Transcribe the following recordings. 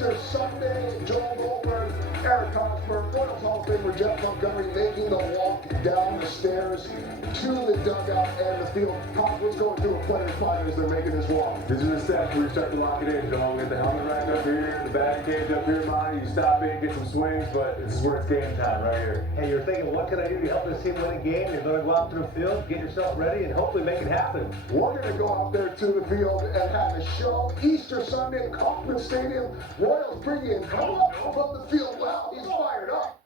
Easter Sunday. Joel Goldberg, Eric Hosmer, Royals Hall of Famer Jeff Montgomery making the walk down the stairs to the dugout and the field. Hos, what's going through a player's mind as they're making this walk? This is the step where you start to lock it in, Joel. Get the helmet rack up here, the batting cage up here, Monty. You stop in, get some swings, but this is where it's game time right here. And you're thinking, what can I do to help this team win a game? You're going to go out to the field, get yourself ready, and hopefully make it happen. We're going to go out there to the field and have a show. Easter Sunday at Kauffman Stadium. Royals pregame come up from the field. Wow, he's fired up.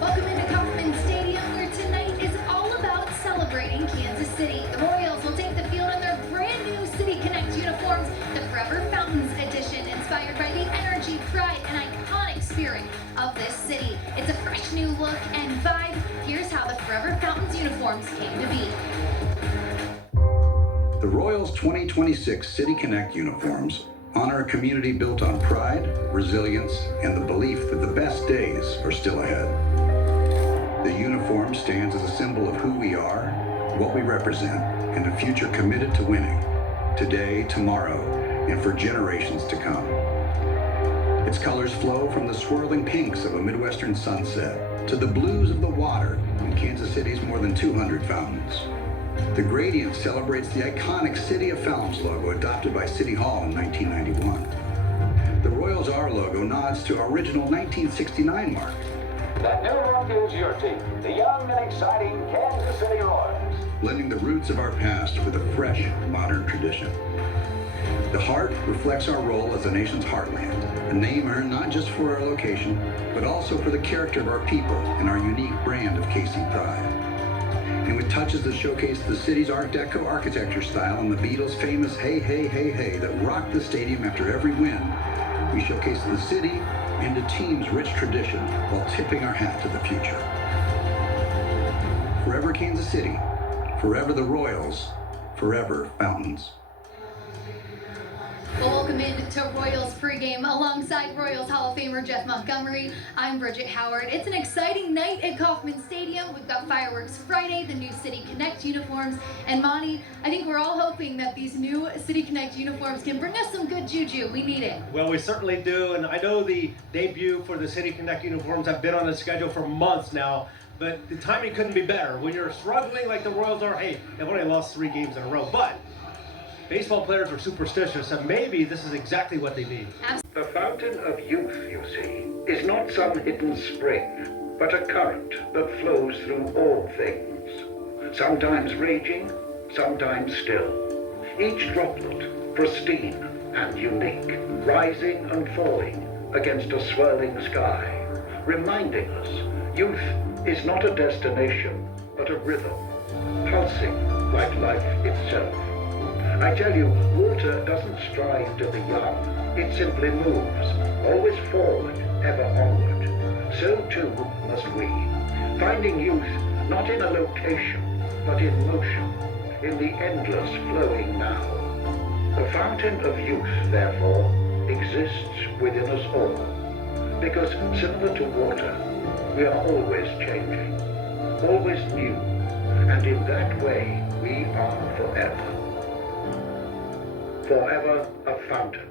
Welcome into Kauffman Stadium, where tonight is all about celebrating Kansas City. The Royals will take the field in their brand new City Connect uniforms, the Forever Fountains edition, inspired by the energy, pride, and iconic spirit of this city. It's a fresh new look and vibe. Here's how the Forever Fountains uniforms came to be. The Royals 2026 City Connect uniforms honor a community built on pride, resilience, and the belief that the best days are still ahead. The uniform stands as a symbol of who we are, what we represent, and a future committed to winning, today, tomorrow, and for generations to come. Its colors flow from the swirling pinks of a Midwestern sunset to the blues of the water in Kansas City's more than 200 fountains. The gradient celebrates the iconic City of Fountains logo adopted by City Hall in 1991. The Royals R logo nods to our original 1969 mark. That new look is your team, the young and exciting Kansas City Royals. Blending the roots of our past with a fresh, modern tradition. The heart reflects our role as the nation's heartland, a name earned not just for our location, but also for the character of our people and our unique brand of KC pride. And with touches that showcase the city's Art Deco architecture style and the Beatles' famous Hey, Hey, Hey, Hey that rocked the stadium after every win, we showcase the city and the team's rich tradition while tipping our hat to the future. Forever Kansas City, forever the Royals, forever Fountains. Well, welcome in to Royals pregame alongside Royals Hall of Famer Jeff Montgomery. I'm Bridget Howard. It's an exciting night at Kauffman Stadium. We've got Fireworks Friday, the new City Connect uniforms, and Monty, I think we're all hoping that these new City Connect uniforms can bring us some good juju. We need it. Well, we certainly do, and I know the debut for the City Connect uniforms have been on the schedule for months now, but the timing couldn't be better. When you're struggling like the Royals are, hey, they've only lost 3 games in a row, but baseball players are superstitious, and maybe this is exactly what they need. The fountain of youth, you see, is not some hidden spring, but a current that flows through all things, sometimes raging, sometimes still, each droplet pristine and unique, rising and falling against a swirling sky, reminding us youth is not a destination, but a rhythm, pulsing like life itself. I tell you, water doesn't strive to be young. It simply moves, always forward, ever onward. So too must we, finding youth not in a location, but in motion, in the endless flowing now. The fountain of youth, therefore, exists within us all, because similar to water, we are always changing, always new, and in that way we are forever. Forever a fountain.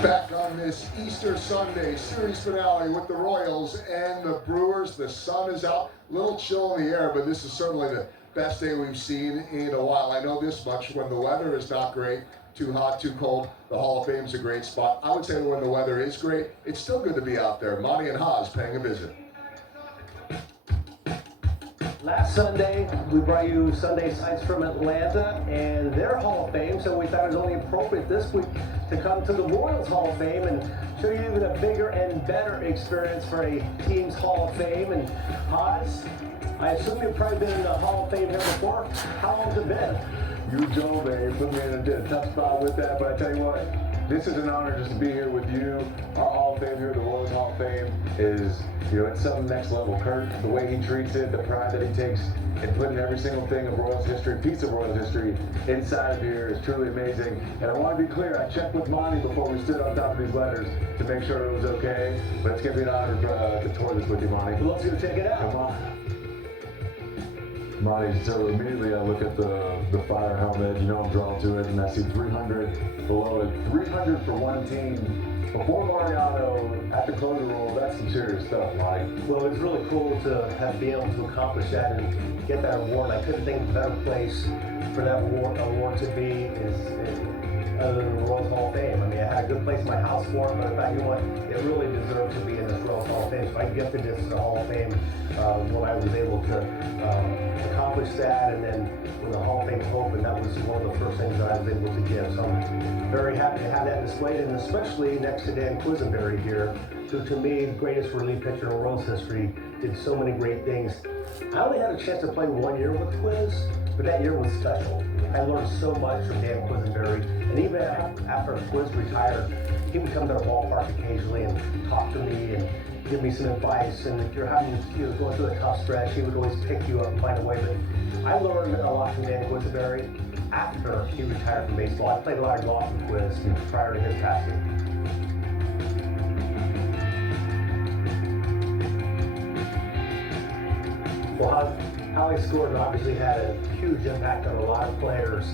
Back on this Easter Sunday series finale with the Royals and the Brewers. The sun is out, a little chill in the air, but this is certainly the best day we've seen in a while. I know this much, when the weather is not great, too hot, too cold, the Hall of Fame is a great spot. I would say when the weather is great, it's still good to be out there. Monty and Hos paying a visit. Last Sunday, we brought you Sunday Sights from Atlanta and their Hall of Fame, so we thought it was only appropriate this week to come to the Royals Hall of Fame and show you even a bigger and better experience for a team's Hall of Fame. And Hos, I assume you've probably been in the Hall of Fame here before. How long's it been? You don't, man. Put me in a tough spot with that, but I tell you what, this is an honor just to be here with you. Our Hall of Fame here, the Royals Hall of Fame, is, it's some next level. Kurt, the way he treats it, the pride that he takes in putting every single thing of Royals history, piece of Royals history, inside of here is truly amazing. And I want to be clear, I checked with Monty before we stood on top of these letters to make sure it was okay. But it's going to be an honor to tour this with you, Monty. Well, let's go check it out. Come on. Monty, so immediately I look at the fire helmet, I'm drawn to it, and I see 300 below it. 300 for one team. Before Mariano, at the closer roll, that's some serious stuff, Monty. Well, it's really cool to have been able to accomplish that and get that award. I couldn't think of a better place for that award to be other than the Royals Hall of Fame. I mean, I had a good place in my house for it, but in fact, you know what? It really deserved to be in this Royals Hall of Fame. So I gifted this to the Hall of Fame when I was able to accomplish that, and then when the Hall of Fame opened, that was one of the first things that I was able to give. So I'm very happy to have that displayed, and especially next to Dan Quisenberry here, who to me, the greatest relief pitcher in Royals history, did so many great things. I only had a chance to play 1 year with Quiz, but that year was special. I learned so much from Dan Quisenberry, and even after Quiz retired, he would come to the ballpark occasionally and talk to me and give me some advice. And if you're going through a tough stretch, he would always pick you up and find a way. But I learned a lot from Dan Quisenberry after he retired from baseball. I played a lot of golf with Quiz prior to his passing. Well, Alex Gordon obviously had a huge impact on a lot of players.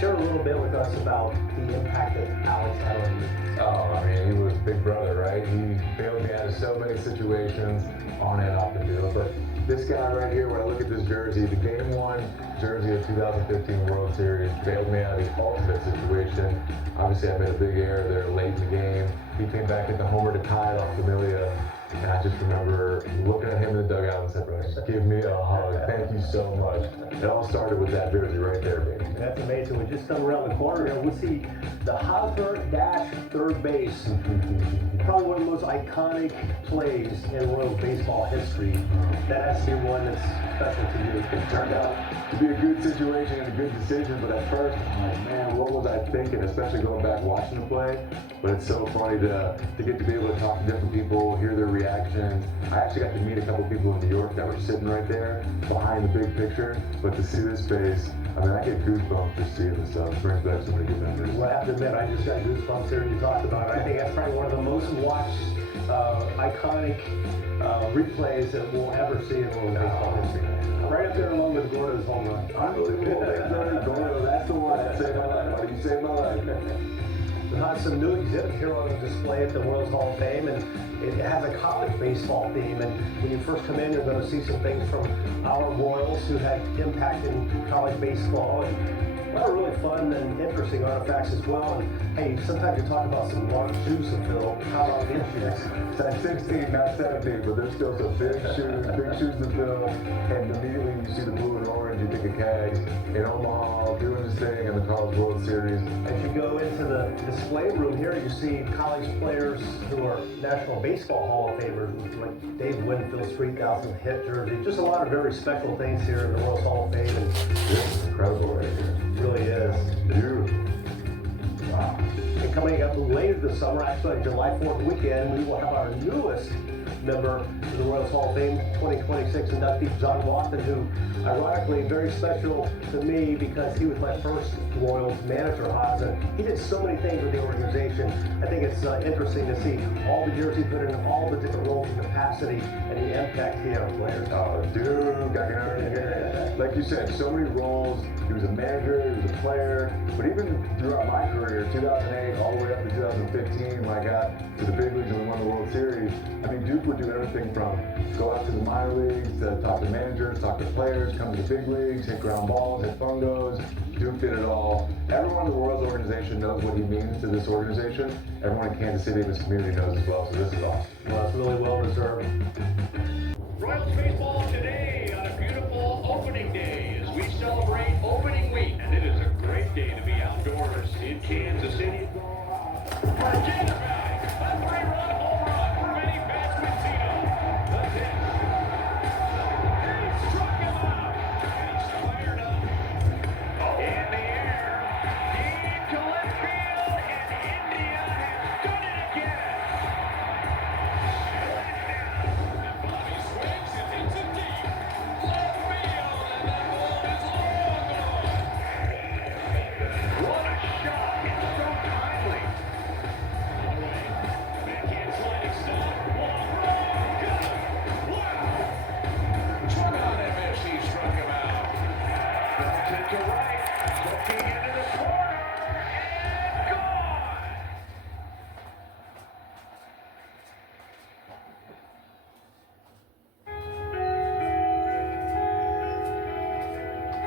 Share a little bit with us about the impact that Alex had on you. Oh, I mean, he was big brother, right? He bailed me out of so many situations on and off the field. But this guy right here, when I look at this jersey, the Game 1 jersey of 2015 World Series, bailed me out of the ultimate situation. Obviously, I made a big error there late in the game. He came back at the homer to tie it off Familia. And I just remember looking at him in the dugout and said, "Bro, give me a hug. Thank you so much." It all started with that jersey right there, baby. That's amazing. We just come around the corner here. We'll see the Hosmer dash third base. Probably one of the most iconic plays in Royals baseball history. That has to be one that's special to you. It turned out to be a good situation and a good decision, but at first, I'm like, man, what was I thinking? Especially going back watching the play. But it's so funny to get to be able to talk to different people, hear their reactions. I actually got to meet a couple people in New York that were sitting right there behind the big picture. But to see this face, I mean, I get goosebumps just seeing this stuff. It brings back so many good memories. Well, I have to admit, I just got goosebumps here when you talked about it. I think that's probably one of the most watched, iconic replays that we'll ever see in Royals baseball history. Right up there along with Gordo's home run. Unbelievable. Gordo, that's the one that saved my life. Buddy. You saved my life. We have some new exhibits here on the display at the Royals Hall of Fame, and it has a college baseball theme. And when you first come in, you're going to see some things from our Royals who had impact in college baseball. And a lot of really fun and interesting artifacts as well. And hey, sometimes you talk about some large shoes to fill. How about these shoes? Size 16, not 17, but there's still some big shoes to fill. And immediately you see the blue and orange, you think of Cags in Omaha doing his thing in the College World Series. As you go into the display room here, you see college players who are National Baseball Hall of Famers, like Dave Winfield's 3,000 hit jersey. Just a lot of very special things here in the Royals Hall of Fame. And this is incredible right here. It really is. Beautiful. Wow. And coming up later this summer, actually on July 4th weekend, we will have our newest member to the Royals Hall of Fame 2026 inductee, John Watson, who ironically very special to me because he was my first Royals manager, Haas, and he did so many things with the organization. I think it's interesting to see all the years he put in, all the different roles and capacity, and the impact he had on players. Oh, dude, got to like you said, so many roles. He was a manager, he was a player, but even throughout my career, 2008 all the way up to 2015, when I got to the big leagues and we won the World Series, I mean, Duke would do everything from go out to the minor leagues, to talk to managers, talk to players, come to the big leagues, hit ground balls, hit fungos. Duke did it all. Everyone in the Royals organization knows what he means to this organization. Everyone in Kansas City and this community knows as well, so this is awesome. Well, it's really well deserved. Royals baseball today on a beautiful opening day as we celebrate opening week. And it is a great day to be outdoors in Kansas City. A three-run home run for Vinny Pasquantino. The pitch. He struck him out. And he's fired up. In the air. Deep to left field. And India to right, looking into the corner, and gone!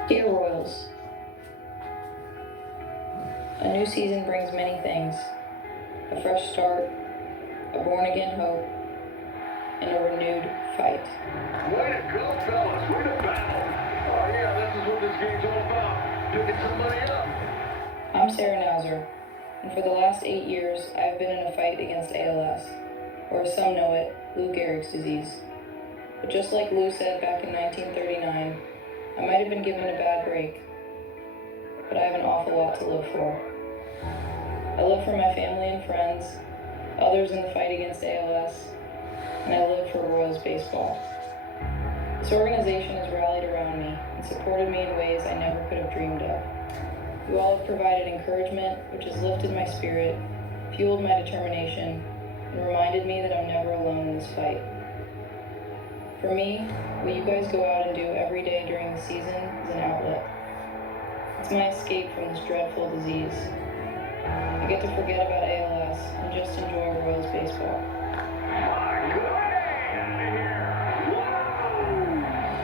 Dear Royals, a new season brings many things. A fresh start, a born-again hope, and a renewed fight. Way to go, fellas. Way to battle. Oh, yeah, this is what this game's all about. Picking somebody up. I'm Sarah Nauser, and for the last 8 years, I've been in a fight against ALS, or as some know it, Lou Gehrig's disease. But just like Lou said back in 1939, I might have been given a bad break, but I have an awful lot to live for. I live for my family and friends, others in the fight against ALS, and I live for Royals baseball. This organization has rallied around me and supported me in ways I never could have dreamed of. You all have provided encouragement, which has lifted my spirit, fueled my determination, and reminded me that I'm never alone in this fight. For me, what you guys go out and do every day during the season is an outlet. It's my escape from this dreadful disease. I get to forget about ALS and just enjoy Royals baseball. My good day out of here. Wow.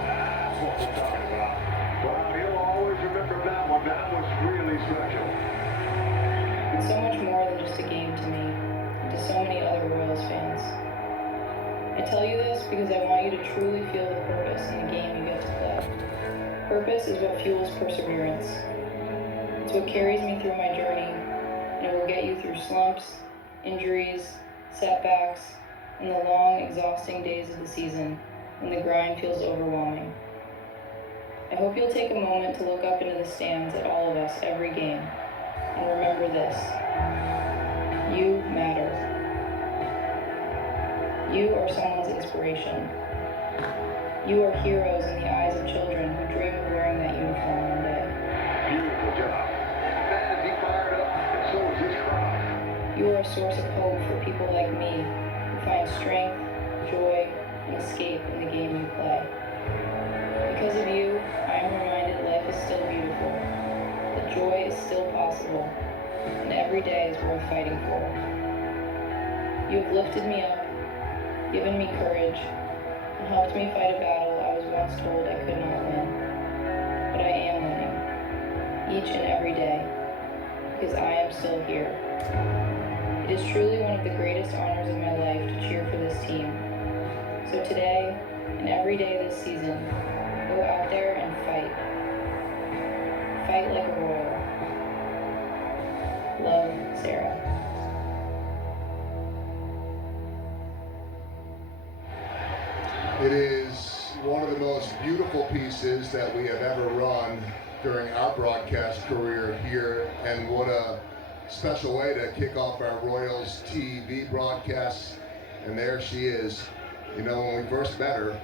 That's what we're talking about. Well, he'll always remember that one. That was really special. It's so much more than just a game to me, and to so many other Royals fans. I tell you this because I want you to truly feel the purpose in the game you get to play. Purpose is what fuels perseverance. It's what carries me through my journey, and it will get you through slumps, injuries, setbacks, and the long, exhausting days of the season when the grind feels overwhelming. I hope you'll take a moment to look up into the stands at all of us every game, and remember this: you matter. You are someone's inspiration. You are heroes in the eyes of children who dream of wearing that uniform one day. Beautiful job. Man, is he fired up, and so is his crowd. You are a source of hope for people like me who find strength, joy, and escape in the game you play. Because of you, I am reminded life is still beautiful, that joy is still possible, and every day is worth fighting for. You have lifted me up, given me courage, and helped me fight a battle I was once told I could not win. But I am winning, each and every day, because I am still here. It is truly one of the greatest honors of my life to cheer for this team. So today, and every day this season, go out there and fight. Fight like a Royal. Love, Sarah. It is one of the most beautiful pieces that we have ever run during our broadcast career here, and what a special way to kick off our Royals TV broadcasts. And there she is. You know, when we first met her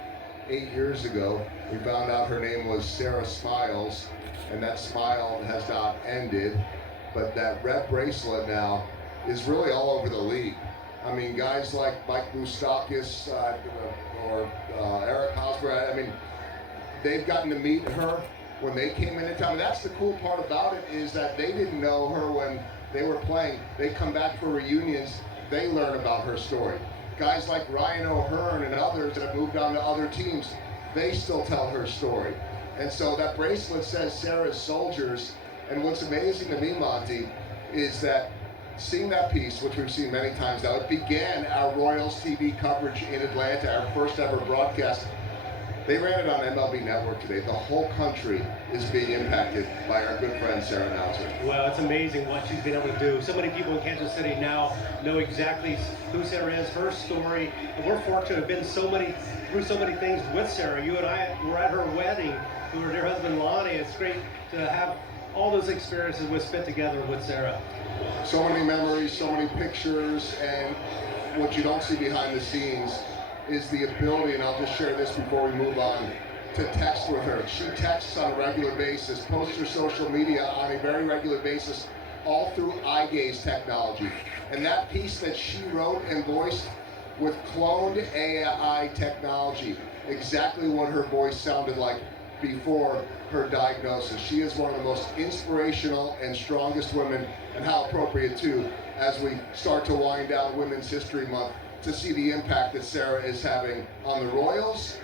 8 years ago, we found out her name was Sarah Smiles, and that smile has not ended, but that red bracelet now is really all over the league. I mean, guys like Mike Moustakas or Eric Hosmer, I mean, they've gotten to meet her when they came into town. And that's the cool part about it, is that they didn't know her when they were playing. They come back for reunions, they learn about her story. Guys like Ryan O'Hearn and others that have moved on to other teams, they still tell her story. And so that bracelet says Sarah's Soldiers. And what's amazing to me, Monty, is that seeing that piece, which we've seen many times now, it began our Royals TV coverage in Atlanta, our first ever broadcast. They ran it on MLB Network today. The whole country is being impacted by our good friend Sarah Nauser. Well, it's amazing what she's been able to do. So many people in Kansas City now know exactly who Sarah is, her story, and we're fortunate to have been through so many things with Sarah. You and I were at her wedding, to her dear husband Lonnie. It's great to have all those experiences we spent together with Sarah. So many memories, so many pictures, and what you don't see behind the scenes is the ability, and I'll just share this before we move on, to text with her. She texts on a regular basis, posts her social media on a very regular basis, all through eye gaze technology. And that piece that she wrote and voiced with cloned AI technology, exactly what her voice sounded like before her diagnosis. She is one of the most inspirational and strongest women, and how appropriate too, as we start to wind down Women's History Month, to see the impact that Sarah is having on the Royals,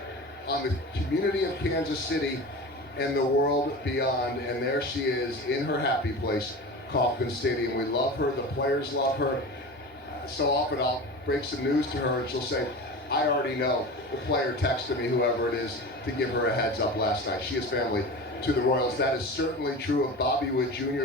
on the community of Kansas City, and the world beyond. And there she is in her happy place, Kauffman Stadium. We love her, the players love her. So often I'll break some news to her and she'll say, I already know. The player texted me, whoever it is, to give her a heads up last night. She is family to the Royals. That is certainly true of Bobby Witt Jr.